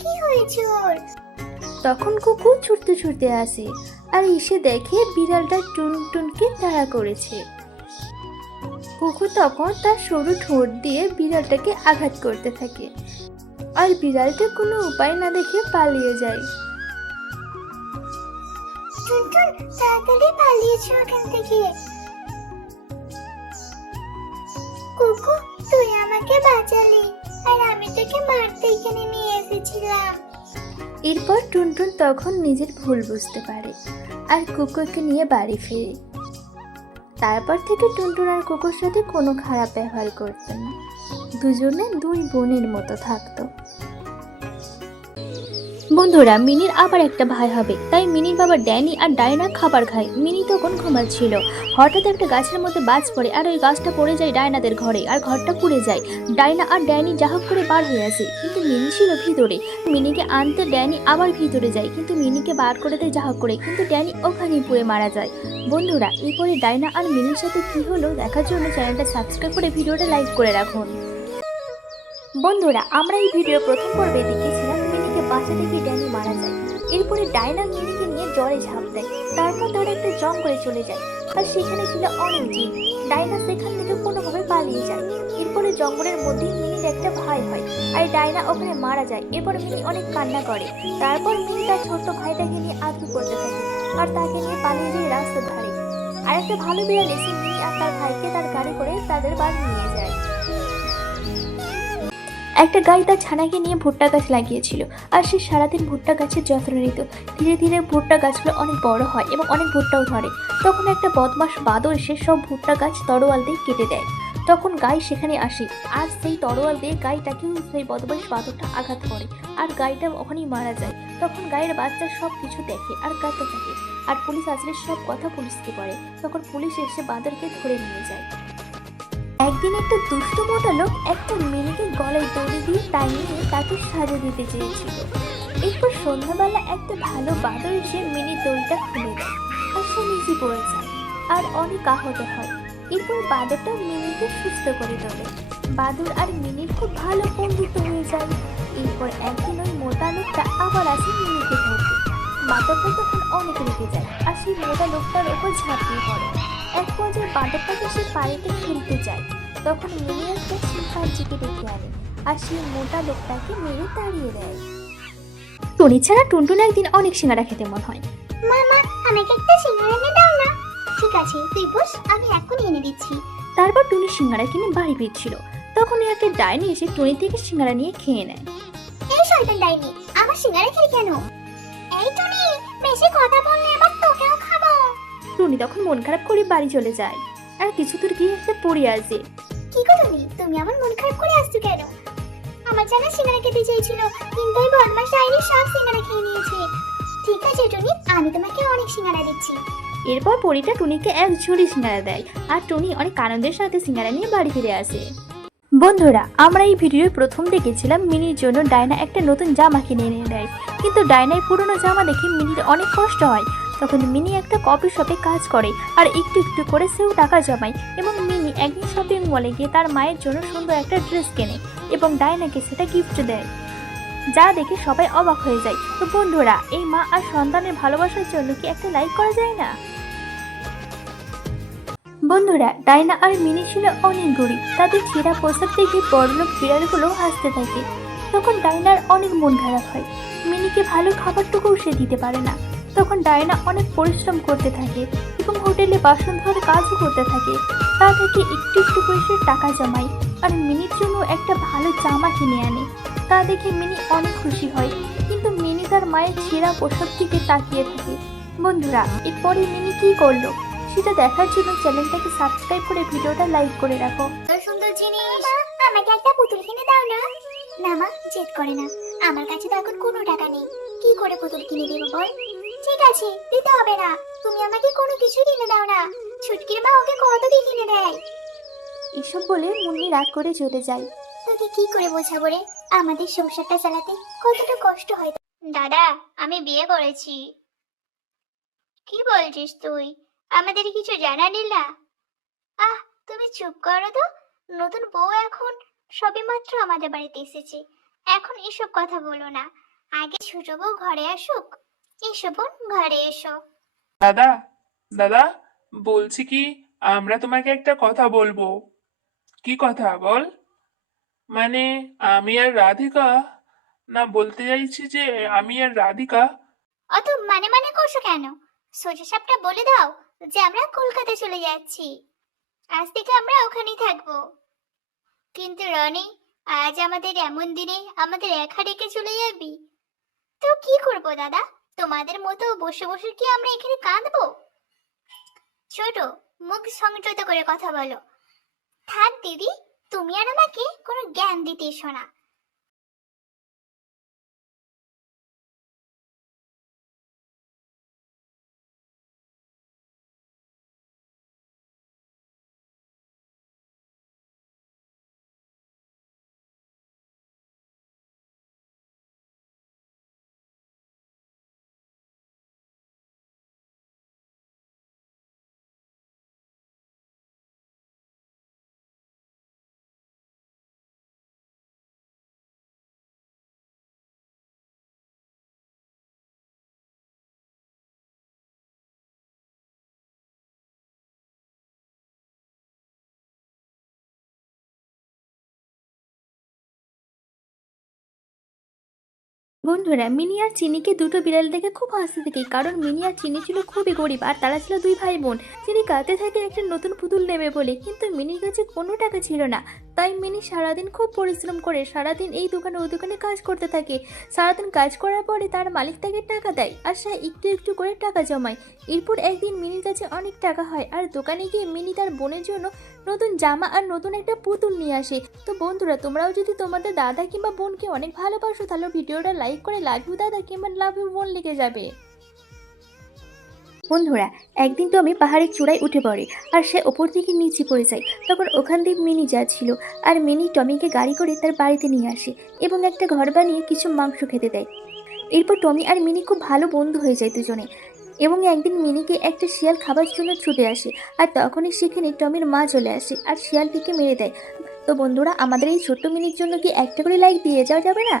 কি হয়েছে ওর? তখন কুকু ছুটতে ছুটতে আসে আর এসে দেখে বিড়ালটা টুনটুনকে তাড়া করেছে। কুকু তখন তার সরু ঠোঁট দিয়ে বিড়ালটাকে আঘাত করতে থাকে, আর বিড়ালটা কোনো উপায় না দেখে পালিয়ে যায়। টুনটুন, তাড়াতাড়ি পালিয়েছো এখান থেকে। বাঁচালি, আর আমি তোকে মারতে এখানে নিয়ে এসেছিলাম। এরপর টুনটুন তখন নিজের ভুল বুঝতে পারে আর কুকুরকে নিয়ে বাড়ি ফেরে। তারপর থেকে টুনটুন আর কুকুর সাথে কোনো খারাপ ব্যবহার করতো না, দুজনে দুই বোনের মতো থাকতো। বন্ধুরা, মিনির আবার একটা ভাই হবে, তাই মিনির বাবা ড্যানি আর ডায়না খাবার খায়। মিনি তখন ঘুমাচ্ছিল, হঠাৎ একটা গাছের মধ্যে বাজ পড়ে আর ওই গাছটা পড়ে যায় ডায়নাদের ঘরে, আর ঘরটা পুড়ে যায়। ডায়না আর ড্যানি যাহোক করে বার হয়ে আসে, কিন্তু মিনি ছিল ভিতরে। মিনিকে আনতে ড্যানি আবার ভিতরে যায়, কিন্তু মিনিকে বার করে দেয় যাহোক করে, কিন্তু ড্যানি ওখানেই পুড়ে মারা যায়। বন্ধুরা, এরপরে ডায়না আর মিনির সাথে কি হলো দেখার জন্য চ্যানেলটা সাবস্ক্রাইব করে ভিডিওটা লাইক করে রাখুন। বন্ধুরা, আমরা এই ভিডিও প্রথম পর্বে দেখেছিলাম মিনিকে বাঁচাতে গিয়ে ড্যানি মারা যায়। এরপরে ডায়না মিনিকে নিয়ে জ্বরে ঝাঁপ দেয়, তারপর তারা একটা জঙ্গলে চলে যায়, আর সেখানে ছিল অনেক জিন। ডায়না সেখান থেকে কোনোভাবে পালিয়ে যায়। এরপরে জঙ্গলের মধ্যেই মিনির একটা ভাই হয়, আর ডায়না ওখানে মারা যায়। এরপর মিনি অনেক কান্না করে। তারপর মিনি তার ছোট্ট ভাইটাকে নিয়ে আদর করতে থাকে, আর তাকে নিয়ে পালিয়ে যায় রাস্তার ধারে। আর একটা ভালো বিড়াল এসে মিনি আর তার ভাইকে তার গাড়ি করে তাদের বাড়ি নিয়ে যায়। একটা গাই তার ছানাকে নিয়ে ভুট্টা গাছ লাগিয়েছিল, আর সে সারাদিন ভুট্টা গাছের যত্ন নিত। ধীরে ধীরে ভুট্টা গাছগুলো অনেক বড় হয় এবং অনেক ভুট্টাও ধরে। তখন একটা বদমাশ বাদর এসে সব ভুট্টা গাছ তরোয়াল দিয়ে কেটে দেয়। তখন গাই সেখানে আসে, আর সেই তরোয়াল দিয়ে গাইটাকেও সেই বদমাশ বাদরটা আঘাত করে, আর গাইটা ওখানেই মারা যায়। তখন গায়ের বাচ্চা সব কিছু দেখে আর কাঁদতে থাকে, আর পুলিশ আসলে সব কথা পুলিশকে বলে। তখন পুলিশ এসে বাঁদরকে ধরে নিয়ে যায়। একদিন একটা দুষ্ট মোটা লোক একটা মিনিকে গলায় দড়ি দিয়ে টাঙিয়ে তাকে সাজা দিতে চেয়েছিল। এরপর সন্ধ্যাবেলা একটা ভালো বাদর এসে মিনির দড়িটা খুলে দেয়, আর সে নিচে পড়ে যায় আর অনেক আহত হয়। এরপর বাদরটা মিনিকে সুস্থ করে তোলে। বাদর আর মিনির খুব ভালো বন্ধুত্ব হয়ে যায়। এরপর একদিন ওই মোটা লোকটা আবার আসে মিনিকে ধরতে। বাদরটা তখন অনেক রেগে যায়, আর সেই মোটা লোকটার ওপর ঝাঁপিয়ে পড়ে। এক পর্যায়ে বাদরটাকে সে পানিতে ফেলতে যায়। তখন মিনি একটা শিম্পাঞ্জিকে ডেকে আনে, আর সেই মোটা লোকটাকে মেরে তাড়িয়ে দেয়। টুনি ছাড়া টুনটুন একদিন অনেক সিঙ্গারা খেতে মন হয়। মামা, আমাকে একটা সিঙ্গারা এনে দাও না। ঠিক আছে, তুই বস, আমি এখনই এনে দিচ্ছি। তারপর টুনি সিঙ্গারা কিনে বাড়ি ফিরছিল, তখন একটা ডাইনি এসে টুনি থেকে সিঙ্গারা নিয়ে খেয়ে নেয়। এই শয়তান ডাইনি, আমার সিঙ্গারা খেলি কেন? এই টুনি, বেশি কথা বললে এবার তোকেও খাবো। টুনি তখন মন খারাপ করে বাড়ি চলে যায়, আর কিছু দূর গিয়ে একটা পড়ে আসে। কি গো টুনি, তুমি আমার মন খারাপ করে আসছো কেন? আমার জানা সিঙ্গারা খেতে চেয়েছিল, কিন্তু ওই বদমাশ ডাইনি সব সিঙ্গারা খেয়ে নিয়েছে। ঠিক আছে টুনি, আমি তোমাকে অনেক সিঙ্গারা দিচ্ছি। এরপর পরীটা টুনিকে এক ঝুড়ি সিঙ্গারা দেয়, আর টুনি অনেক আনন্দের সাথে সিঙ্গারা নিয়ে বাড়ি ফিরে আসে। বন্ধুরা, আমরা এই ভিডিওর প্রথম দেখেছিলাম মিনির জন্য ডায়না একটা নতুন জামা কিনে এনে দেয়, কিন্তু ডায়নার পুরনো জামা দেখে মিনির অনেক কষ্ট হয়। তখন মিনি একটা কফি শপে কাজ করে, আর একটু একটু করে সেও টাকা জমায়, এবং মিনি একদিন শপিং মলে গিয়ে তার মায়ের জন্য সুন্দর একটা ড্রেস কেনে এবং ডায়নাকে সেটা গিফট দেয়, যা দেখে সবাই অবাক হয়ে যায়। তো বন্ধুরা, এই মা আর সন্তানের ভালোবাসার জন্য কি একটা লাইক করা যায় না? বন্ধুরা, ডায়না আর মিনি ছিল অনেক গরিব। তাদের ছেঁড়া পোশাক দেখে বড়লোক বিড়ালগুলো হাসতে থাকে। তখন ডায়নার অনেক মন খারাপ হয়। মিনিকে ভালো খাবারটুকুও সে দিতে পারে না। তখন ডায়না অনেক পরিশ্রম করতে থাকে এবং হোটেলে বাসন ধরে কাজও করতে থাকে। তা থেকে একটু একটু করে সে টাকা জমায়, আর মিনির জন্য একটা ভালো জামা কিনে আনে। তা দেখে মিনি অনেক খুশি হয়, কিন্তু মিনি তার মায়ের ছেঁড়া পোশাক দিকে তাকিয়ে থাকে। বন্ধুরা, এরপরে মিনি কি করলো সেটা দেখার জন্য চ্যানেলটাকে সাবস্ক্রাইব করে ভিডিওটা লাইক করে রাখো। সুন্দর সুন্দর জিনিস, আমাকে একটা পুতুল কিনে দাও না। না মা, জেদ করে না, আমার কাছে তো এখন কোনো টাকা নেই। কি করে পুতুল কিনে দেবো বল? ঠিক আছে, দিতে হবে না, তুমি আমাকে কোনো কিছু কিনে দাও না। ছুটকির মা ওকে কত দিয়ে কিনে দেয়। এসব বলে মুন্নি রাগ করে চলে যায়। তোকে কি করে বোঝাবো রে, আমাদের সংসারটা চালাতে কতটা কষ্ট হয়। দাদা, আমি বিয়ে করেছি। কি বলছিস তুই? আমাদের কিছু জানালি না? আহ, তুমি চুপ করো তো। নতুন বউ এখন সবেমাত্র আমাদের বাড়িতে এসেছে, এখন এসব কথা বলো না। আগে ছোট বউ ঘরে আসুক। এসো বোন, ঘরে এসো। দাদা, দাদা, বলছি কি, আমরা তোমাকে একটা কথা বলবো। কি কথা বল? মানে, আমি আর রাধিকা, না বলতে চাইছি যে আমি আর রাধিকা। অত মানে মানে করছো কেন? সোজা সাপটা বলে দাও যে আমরা কলকাতা চলে যাচ্ছি। আজ থেকে আমরা ওখানেই থাকবো। কিন্তু রনি, আজ আমাদের এমন দিনে আমাদের একা রেখে চলে যাবি? তো কি করবো দাদা, তোমাদের মতো বসে বসে কি আমরা এখানে কাঁদবো? ছোট, মুখ সংযত করে কথা বলো। থাক দিদি, তুমি আর আমাকে কোনো জ্ঞান দিতে এসো না। বন্ধুরা, মিনি আর চিনিকে দুটো বিড়াল দেখে খুব হাসতে থাকে, কারণ মিনি আর চিনি ছিল খুবই গরিব আর তারা ছিল দুই ভাই বোন। চিনি কাঁদতে থাকে একটা নতুন পুতুল নেবে বলে, কিন্তু মিনির কাছে কোনো টাকা ছিল না। তাই মিনি সারাদিন খুব পরিশ্রম করে সারাদিন এই দোকানে ওই দোকানে কাজ করতে থাকে। সারাদিন কাজ করার পরে তার মালিক তাকে টাকা দেয় আর সে একটু একটু করে টাকা জমায়। এরপর একদিন মিনির কাছে অনেক টাকা হয় আর দোকানে গিয়ে মিনি তার বোনের জন্য নতুন জামা আর নতুন একটা পুতুল নিয়ে আসে। তো বন্ধুরা, তোমরাও যদি তোমাদের দাদা কিংবা বোনকে অনেক ভালোবাসো তাহলে ভিডিওটা লাইক করে লাভ ইউ দাদা কিংবা লাভ ইউ বোন লিখে যাবে। বন্ধুরা, একদিন টমি পাহাড়ের চূড়ায় উঠে পড়ে আর সে ওপর থেকে নিচে পড়ে যায়। তখন ওখান দিয়ে মিনি যাচ্ছিল আর মিনি টমিকে গাড়ি করে তার বাড়িতে নিয়ে আসে এবং একটা ঘর বানিয়ে কিছু মাংস খেতে দেয়। এরপর টমি আর মিনি খুব ভালো বন্ধু হয়ে যায় দুজনে। এবং একদিন মিনিকে একটা শিয়াল খাবার জন্য ছুটে আসে আর তখনই সেখানে টমির মা চলে আসে আর শিয়ালটিকে মেরে দেয়। তো বন্ধুরা, আমাদের এই ছোট্ট মিনির জন্য কি একটা করে লাইক দিয়ে যাওয়া যাবে না?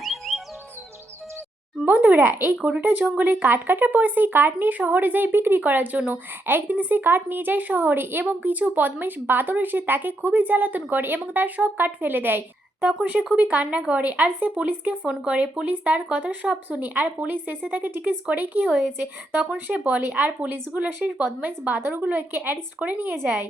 বন্ধুরা, এই গরুটা জঙ্গলে কাঠ কাটার পর সেই কাঠ নিয়ে শহরে যায় বিক্রি করার জন্য। একদিন সেই কাঠ নিয়ে যায় শহরে এবং কিছু বদমাইশ বাদর এসে তাকে খুবই জ্বালাতন করে এবং তার সব কাঠ ফেলে দেয়। তখন সে খুবই কান্না করে আর সে পুলিশকে ফোন করে। পুলিশ তার কথা সব শুনি আর পুলিশ এসে তাকে জিজ্ঞেস করে কি হয়েছে। তখন সে বলে আর পুলিশগুলো সেই বদমাইশ বাদরগুলোকে অ্যারেস্ট করে নিয়ে যায়।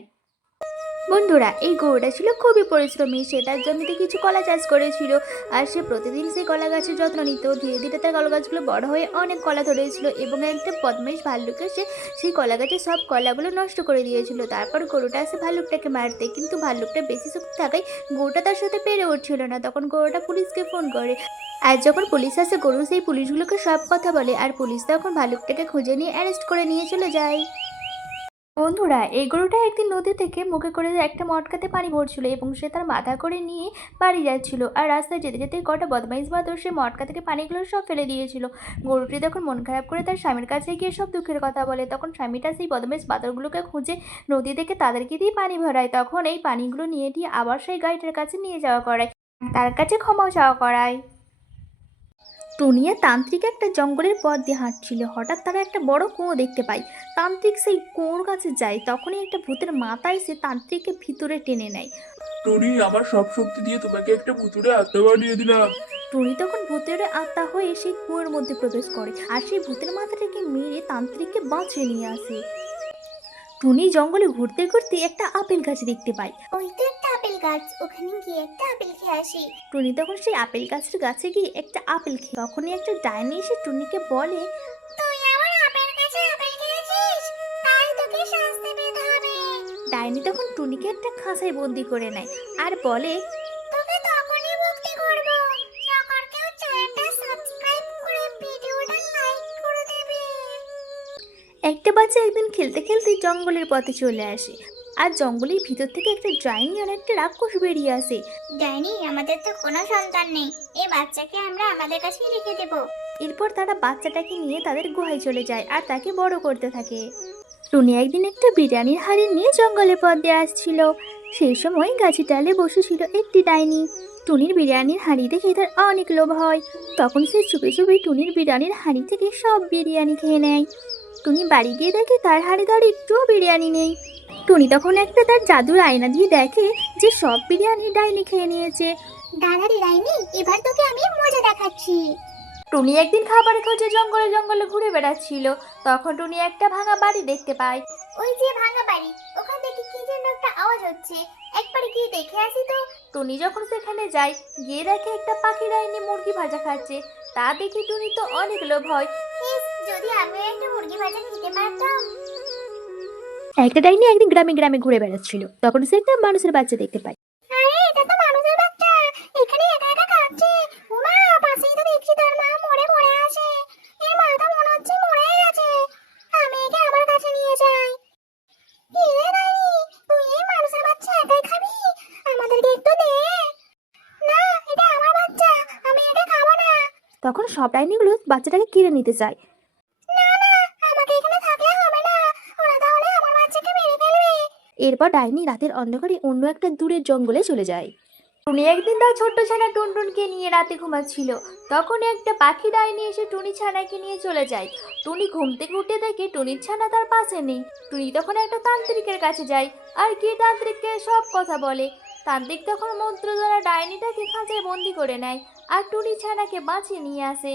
বন্ধুরা, এই গরুটা ছিল খুবই পরিশ্রমী। সে তার জমিতে কিছু কলা চাষ করেছিল আর সে প্রতিদিন সেই কলা গাছের যত্ন নিত। ধীরে ধীরে তার কলা গাছগুলো বড় হয়ে অনেক কলা ধরেছিল এবং একটা বদমাইশ ভাল্লুক এসে সেই কলা গাছের সব কলাগুলো নষ্ট করে দিয়েছিল। তারপর গরুটা আসে ভাল্লুকটাকে মারতে, কিন্তু ভাল্লুকটা বেশি শক্তি থাকায় গরুটা তার সাথে পেরে উঠছিল না। তখন গরুটা পুলিশকে ফোন করে আর যখন পুলিশ আসে গরু সেই পুলিশগুলোকে সব কথা বলে আর পুলিশ তখন ভাল্লুকটাকে খুঁজে নিয়ে অ্যারেস্ট করে নিয়ে চলে যায়। বন্ধুরা, এই গরুটা একদিন নদী থেকে মুখে করে একটা মটকাতে পানি ভরছিল এবং সে তার মাথা করে নিয়ে বাড়ি যাচ্ছিল আর রাস্তায় যেতে যেতে কটা বদমাইশ বাদর সে মটকা থেকে পানিগুলো সব ফেলে দিয়েছিল। গরুটি তখন মন খারাপ করে তার স্বামীর কাছে গিয়ে সব দুঃখের কথা বলে। তখন স্বামীটা সেই বদমাইশ বাদরগুলোকে খুঁজে নদী থেকে তাদেরকে দিয়ে পানি ভরায়। তখন এই পানিগুলো নিয়ে দিয়ে আবার সেই গাড়িটার কাছে নিয়ে যাওয়া করায়, তার কাছে ক্ষমা চাওয়া করায়। টুনিয়া তান্ত্রিক একটা জঙ্গলের পথ দিয়ে হাঁটছিল। হঠাৎ তারা একটা বড় কুয়ো দেখতে পায়। তান্ত্রিক সেই কুয়োর কাছে যায়। তখনই একটা ভূতের মাথা এসে তান্ত্রিককে ভিতরে টেনে নেয়। টনি, আমার সব শক্তি দিয়ে তোমাকে একটা ভুতুড়ে আত্মা বানিয়ে দিলাম। টুনি তখন ভূতের আত্মা হয়ে সেই কুয়োর মধ্যে প্রবেশ করে আর সেই ভূতের মাথাটাকে মেরে তান্ত্রিককে বাঁচিয়ে নিয়ে আসে। টুনি জঙ্গলে ঘুরতে ঘুরতে একটা আপেল গাছ দেখতে পায়। ওই তো একটা আপেল গাছ, ওখানে গিয়ে একটা আপেল খেয়ে আসি। টুনি তখন সেই আপেল গাছের কাছে গিয়ে একটা আপেল খেয়ে তখনই একটা ডাইনি এসে টুনিকে বলে, তুই আমার আপেল গাছে আপেল খেয়েছিস, তাই তোকে শাস্তি পেতে হবে। ডাইনি তখন টুনিকে একটা খাঁচায় বন্দি করে নেয় আর বলে, তোকে তখনই মুক্তি করব যখন কেউ চ্যানেলটা সাবস্ক্রাইব করে ভিডিওটা লাইক করে দেবে। একটা বাচ্চা একদিন খেলতে খেলতে জঙ্গলের পথে চলে আসে আর জঙ্গলের ভিতর থেকে একটা ডাইনি আর একটা রাক্ষস বেরিয়ে আসে। ডাইনি, আমাদের তো কোনো সন্তান নেই, এই বাচ্চাকে আমরা আমাদের কাছেই রেখে দেব। এরপর তারা বাচ্চাটাকে নিয়ে তাদের গুহায় চলে যায় আর তাকে বড় করতে থাকে। টুনি একদিন একটা বিরিয়ানির হাঁড়ি নিয়ে জঙ্গলের পথ দিয়ে আসছিল। সেই সময় গাছের ডালে বসেছিল একটি ডাইনি। টুনির বিরিয়ানির হাঁড়ি দেখে তার অনেক লোভ হয়। তখন সে চুপে চুপে টুনির বিরিয়ানির হাঁড়ি থেকে সব বিরিয়ানি খেয়ে নেয়। টুনি বাড়ি গিয়ে দেখে তার হাঁড়ি তার একটুও বিরিয়ানি নেই। টুনি তখন একটা তার জাদুর আয়না দিয়ে দেখে যে সব বিরিয়ানি ডাইনি খেয়ে নিয়েছে। দাঁড়ালি ডাইনি, এবার তোকে আমি মজা দেখাচ্ছি। টুনি একদিন খাবার খোঁজে জঙ্গলে জঙ্গলে ঘুরে বেড়াচ্ছিল। তখন টুনি একটা ভাঙা বাড়ি দেখতে পায়। ওই যে ভাঙা বাড়ি, ওখান থেকে কি যেন একটা আওয়াজ হচ্ছে, একবার গিয়ে দেখে আসি তো। টুনি যখন সেখানে যায়, গিয়ে দেখে একটা পাখি ডাইনি মুরগি ভাজা খাচ্ছে। তা দেখে টুনি তো অনেক লোভ হয়। ইস, যদি আমি একটা মুরগি ভাজা খেতে পারতাম। একটা ডাইনি একদিন গ্রামে গ্রামে ঘুরে বেড়াচ্ছিল। তখন সে একটা মানুষের বাচ্চা দেখতে পায়। আরে এটা তো মানুষের বাচ্চা, এখানে একা একা কাঁদছে। ওমা, পাশেই তো দেখছি তার মা মরে পড়ে আছে। এর মা তো মনে হচ্ছে মরেই গেছে। আমি একে আমার কাছে নিয়ে যাই। কি রে ডাইনি, তুই এই মানুষের বাচ্চা একাই খাবি? আমাদেরকে একটু দে। না, এটা আমার বাচ্চা, আমি এটা খাবো না। তখন সব ডাইনিগুলো বাচ্চাটাকে কিনে নিতে চায়। না না, আমাকে এখানে থাকলে হবে না, ওরা তাহলে আমার বাচ্চাকে মেরে ফেলবে। এরপর ডাইনি রাতের অন্ধকারে অন্য একটা দূরের জঙ্গলে চলে যায়। টুনি একদিন তার ছোট্ট ছানা টুনটুনকে নিয়ে রাতে ঘুমাচ্ছিল। তখন একটা পাখি ডাইনি এসে টুনি ছানাকে নিয়ে চলে যায়। টুনি ঘুম থেকে উঠে দেখে টুনির ছানা তার পাশে নেই। টুনি তখন একটা তান্ত্রিকের কাছে যায় আর গিয়ে তান্ত্রিককে সব কথা বলে। তান্ত্রিক তখন মন্ত্র দ্বারা ডাইনিটাকে খাঁচায় বন্দি করে নেয় আর টুনি ছানাকে বাঁচিয়ে নিয়ে আসে।